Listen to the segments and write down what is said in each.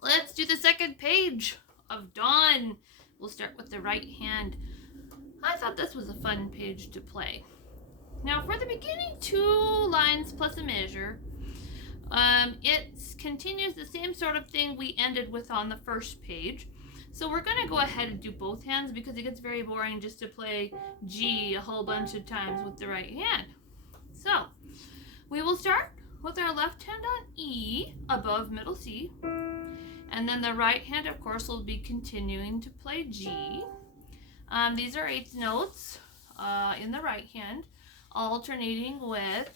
Let's do the second page of Dawn. We'll start with the right hand. I thought this was a fun page to play. Now for the beginning 2 lines plus a measure, it continues the same sort of thing we ended with on the first page. So we're going to go ahead and do both hands because it gets very boring just to play G a whole bunch of times with the right hand. So we will start with our left hand on E above middle C. And then the right hand, of course, will be continuing to play G. These are 8th notes in the right hand, alternating with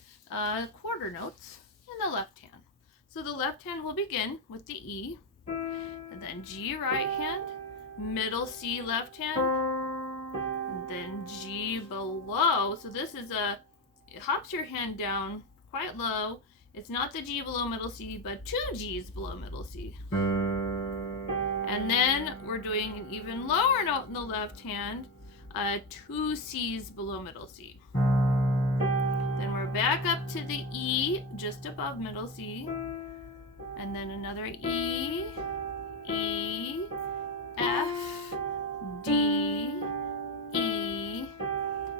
quarter notes in the left hand. So the left hand will begin with the E, and then G right hand, middle C left hand, and then G below. So this is it hops your hand down quite low. It's not the G below middle C, but 2 G's below middle C. And then we're doing an even lower note in the left hand, 2 C's below middle C. Then we're back up to the E just above middle C, and then another E, E, F, D, E.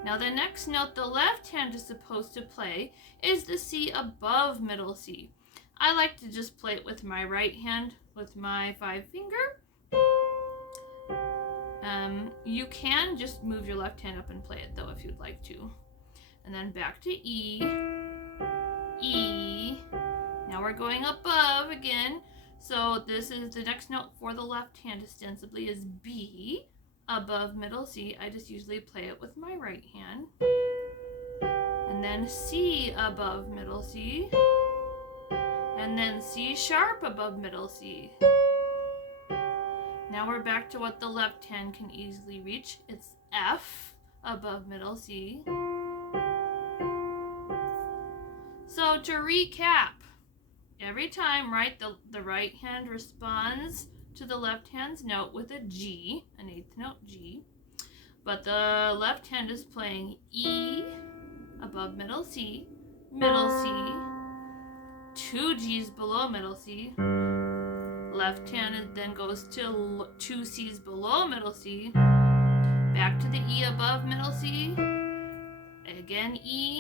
Now the next note the left hand is supposed to play is the C above middle C. I like to just play it with my right hand with my 5 finger. You can just move your left hand up and play it though if you'd like to. And then back to E, E. Now we're going above again. So this is the next note for the left hand ostensibly is B above middle C. I just usually play it with my right hand. And then C above middle C. And then C sharp above middle C. Now we're back to what the left hand can easily reach. It's F above middle C. So to recap, every time, right, the right hand responds to the left hand's note with a G, an 8th note G. But the left hand is playing E above middle C, 2 G's below middle C. Left hand then goes to 2 C's below middle C. Back to the E above middle C. Again E,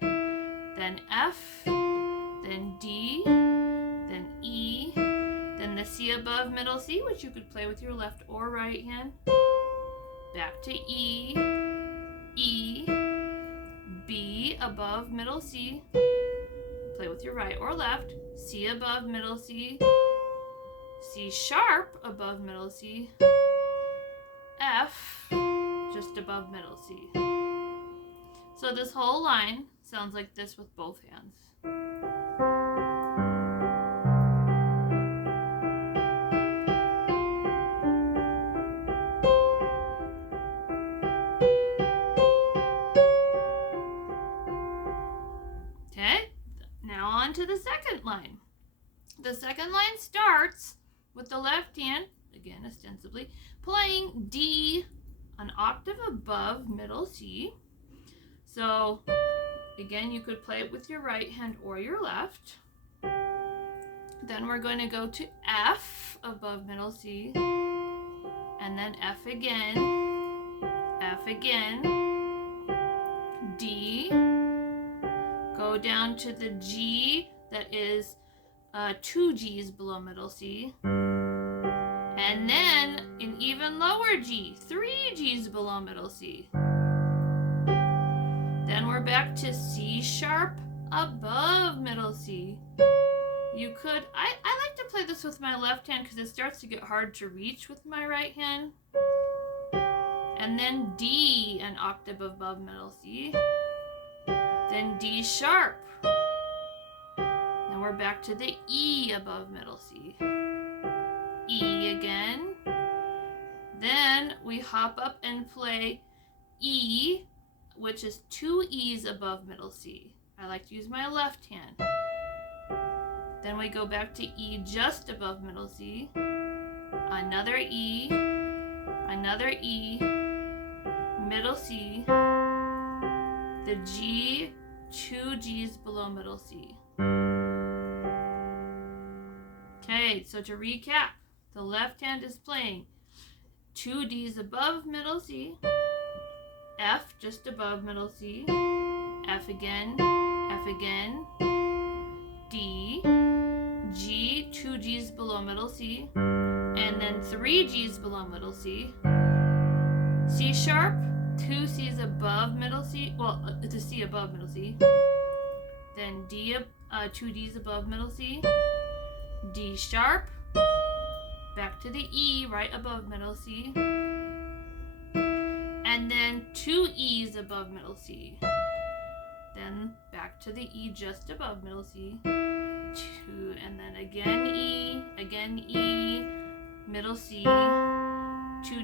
then F, then D, then E, then the C above middle C, which you could play with your left or right hand. Back to E, E, B above middle C. Play with your right or left. C above middle C. C sharp above middle C. F just above middle C. So this whole line sounds like this with both hands. Okay, now on to the second line. The second line starts with the left hand, again ostensibly, playing D an octave above middle C. So again, you could play it with your right hand or your left. Then we're going to go to F above middle C, and then F again, D, go down to the G that is 2 G's below middle C, and then an even lower G, 3 G's below middle C. Then we're back to C sharp above middle C. You could, I like to play this with my left hand because it starts to get hard to reach with my right hand. And then D, an octave above middle C. Then D sharp. Then we're back to the E above middle C. E again. Then we hop up and play E, which is 2 E's above middle C. I like to use my left hand. Then we go back to E just above middle C. Another E, middle C. The G, 2 G's below middle C. Okay, Okay, so to recap, the left hand is playing 2 Ds above middle C, F just above middle C, F again, D, G, 2 Gs below middle C, and then 3 Gs below middle C, C sharp, 2 Cs above middle C, well, it's a C above middle C, then D, 2 Ds above middle C, D sharp, back to the E right above middle C, and then 2 Es above middle C, then back to the E just above middle C, 2, and then again E, middle C, 2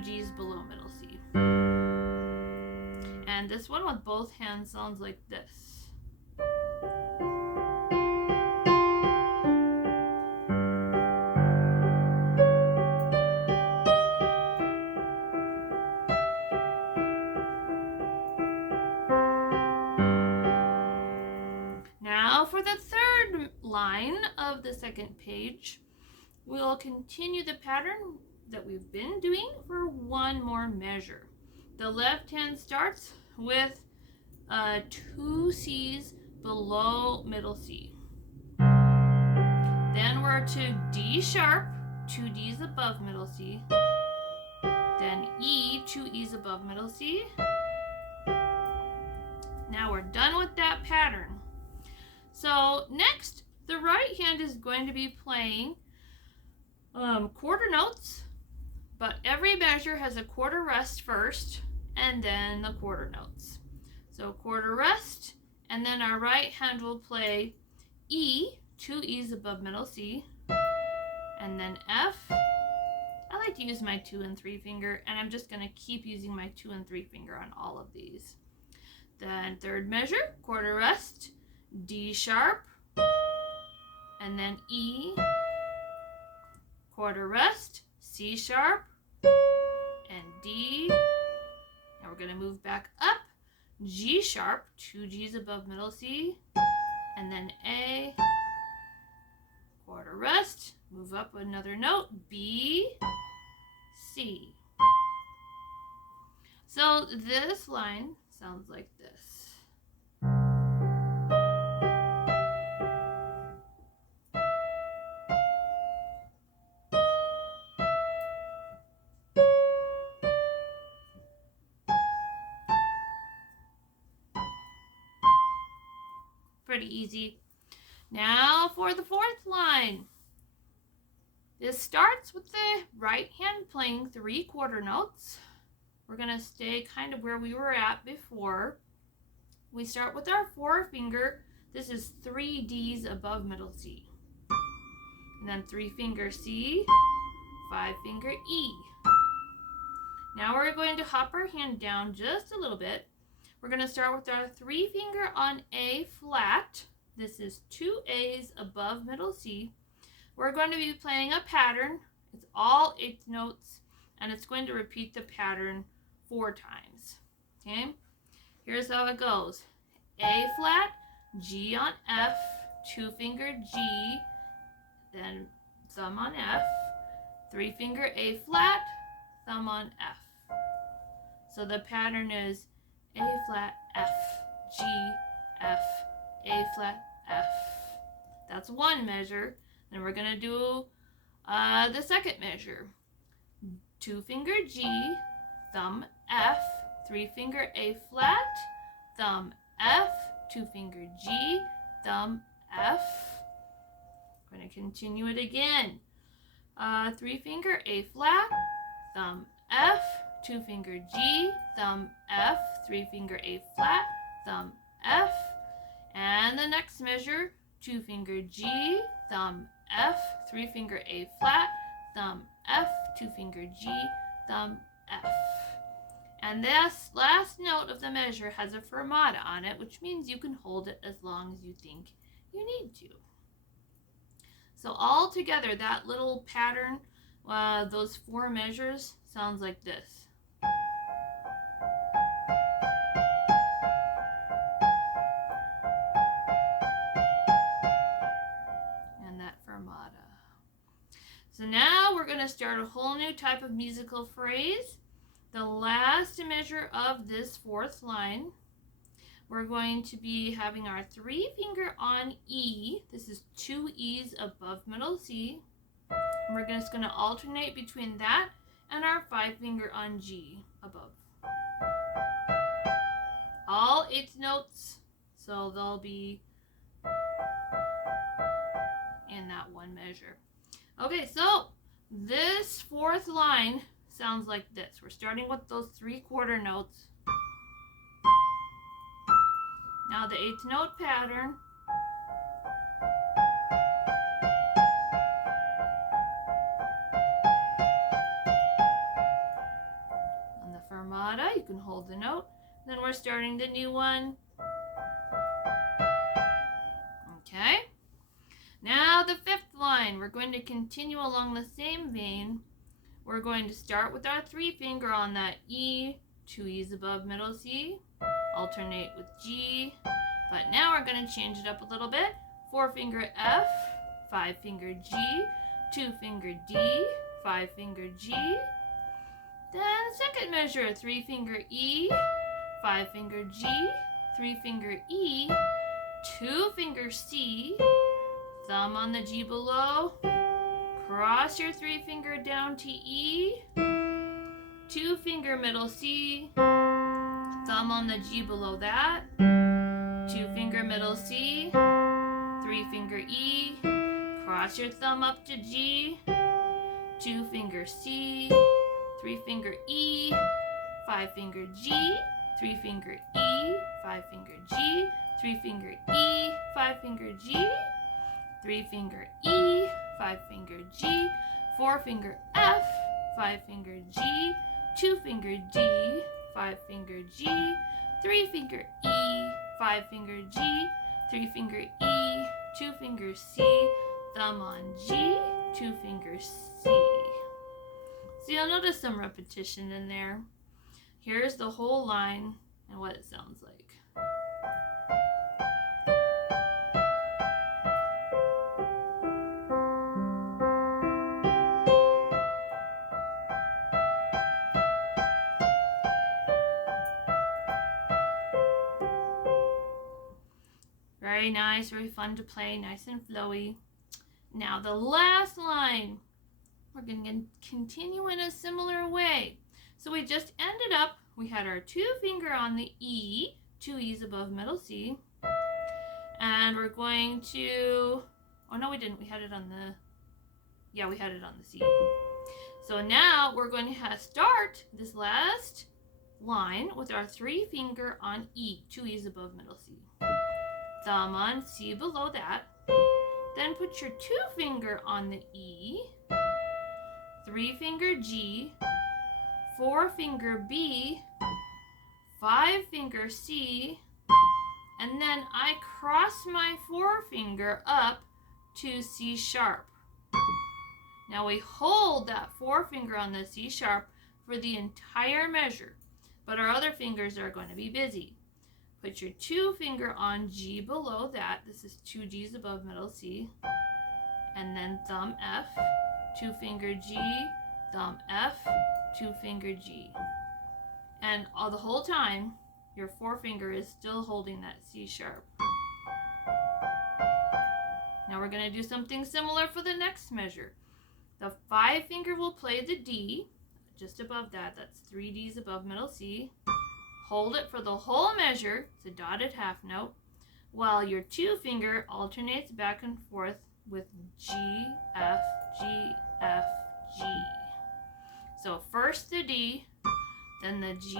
Gs below middle C. And this one with both hands sounds like this. Now for the third line of the second page, we'll continue the pattern that we've been doing for one more measure. The left hand starts with 2 Cs below middle C. Then we're to D sharp, 2 Ds above middle C. Then E, 2 Es above middle C. Now we're done with that pattern. So next, the right hand is going to be playing quarter notes, but every measure has a quarter rest first and then the quarter notes. So quarter rest, and then our right hand will play E, 2 Es above middle C, and then F. I like to use my 2 and 3 finger, and I'm just going to keep using my 2 and 3 finger on all of these. Then third measure, quarter rest, D sharp, and then E, quarter rest, C sharp, and D. Now we're going to move back up, G sharp, 2 Gs above middle C, and then A, quarter rest, move up another note, B, C. So this line sounds like this. Pretty easy. Now for the fourth line. This starts with the right hand playing 3 quarter notes. We're going to stay kind of where we were at before. We start with our 4 finger. This is 3 Ds above middle C. And then 3 finger C, 5 finger E. Now we're going to hop our hand down just a little bit. We're going to start with our 3 finger on A flat. This is 2 A's above middle C. We're going to be playing a pattern. It's all 8th notes, and it's going to repeat the pattern 4 times. Okay? Here's how it goes. A flat, G on F, 2 finger G, then thumb on F, 3 finger A flat, thumb on F. So the pattern is A flat, F, G, F, A flat, F. That's one measure. Then we're going to do the second measure. 2 finger G, thumb F, 3 finger A flat, thumb F, 2 finger G, thumb F. I'm going to continue it again. 3 finger A flat, thumb F, 2 finger G, thumb F, 3 finger A flat, thumb F. And the next measure, 2 finger G, thumb F, 3 finger A flat, thumb F, 2 finger G, thumb F. And this last note of the measure has a fermata on it, which means you can hold it as long as you think you need to. So all together, that little pattern, those 4 measures, sounds like this. And that fermata. to start a whole new type of musical phrase. The last measure of this fourth line, we're going to be having our 3 finger on E. This is 2 E's above middle C. And we're just going to alternate between that and our 5 finger on G above. All 8th notes, so they'll be in that one measure. Okay, so this fourth line sounds like this. We're starting with those 3/4 notes. Now the 8th note pattern. On the fermata, you can hold the note. Then we're starting the new one. Okay. Now the 5th line, we're going to continue along the same vein. We're going to start with our 3 finger on that E, 2 E's above middle C, alternate with G, but now we're going to change it up a little bit. 4 finger F, 5 finger G, 2 finger D, 5 finger G. Then second measure, 3 finger E, 5 finger G, 3 finger E, 2 finger C, thumb on the G below, cross your 3 finger down to E, 2 finger middle C, thumb on the G below that, 2 finger middle C, 3 finger E, cross your thumb up to G, 2 finger C, 3 finger E, 5 finger G, 3 finger E, 5 finger G, 3 finger E, 5 finger G, 3 finger E, 5 finger G, 4 finger F, 5 finger G, 2 finger D, 5 finger G, 3 finger E, 5 finger G, 3 finger E, 2 finger C, thumb on G, 2 finger C. So you'll notice some repetition in there. Here's the whole line and what it sounds like. Very nice, very fun to play, nice and flowy. Now the last line, we're going to continue in a similar way. So we just ended up, we had our 2 finger on the E, 2 E's above middle C, and we're going to, oh no we didn't, we had it on the, yeah we had it on the C. So now we're going to start this last line with our 3 finger on E, 2 E's above middle C. Thumb on C below that. Then put your 2 finger on the E, 3 finger G, 4 finger B, 5 finger C, and then I cross my 4 finger up to C sharp. Now we hold that 4 finger on the C sharp for the entire measure, but our other fingers are going to be busy. Put your 2 finger on G below that. This is 2 G's above middle C. And then thumb F, 2 finger G, thumb F, 2 finger G. And all the whole time, your 4 finger is still holding that C sharp. Now we're going to do something similar for the next measure. The 5 finger will play the D, just above that. That's 3 D's above middle C. Hold it for the whole measure, it's a dotted half note, while your 2 finger alternates back and forth with G, F, G, F, G. So first the D, then the G,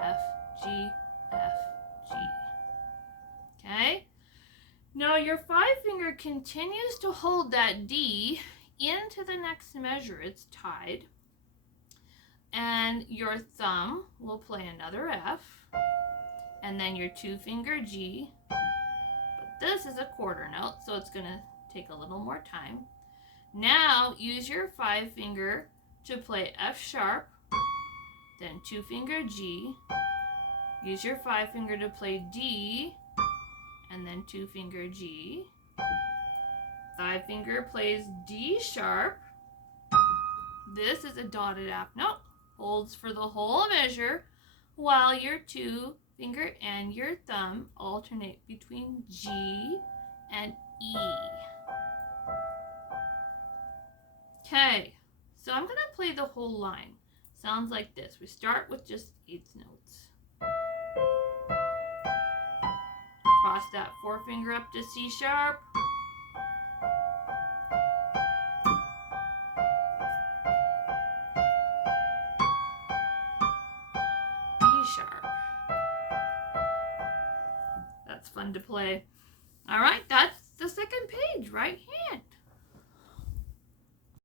F, G, F, G. Okay? Now your 5 finger continues to hold that D into the next measure. It's tied. And your thumb will play another F, and then your 2 finger G, but this is a quarter note, so it's going to take a little more time. Now use your 5 finger to play F sharp, then 2 finger G, use your 5 finger to play D, and then 2 finger G, 5 finger plays D sharp, This is a dotted F note. Holds for the whole measure while your 2 finger and your thumb alternate between G and E. Okay, so I'm going to play the whole line. Sounds like this. We start with just 8th notes. Cross that 4-finger up to C sharp. D sharp. That's fun to play. All right, that's the second page, right hand.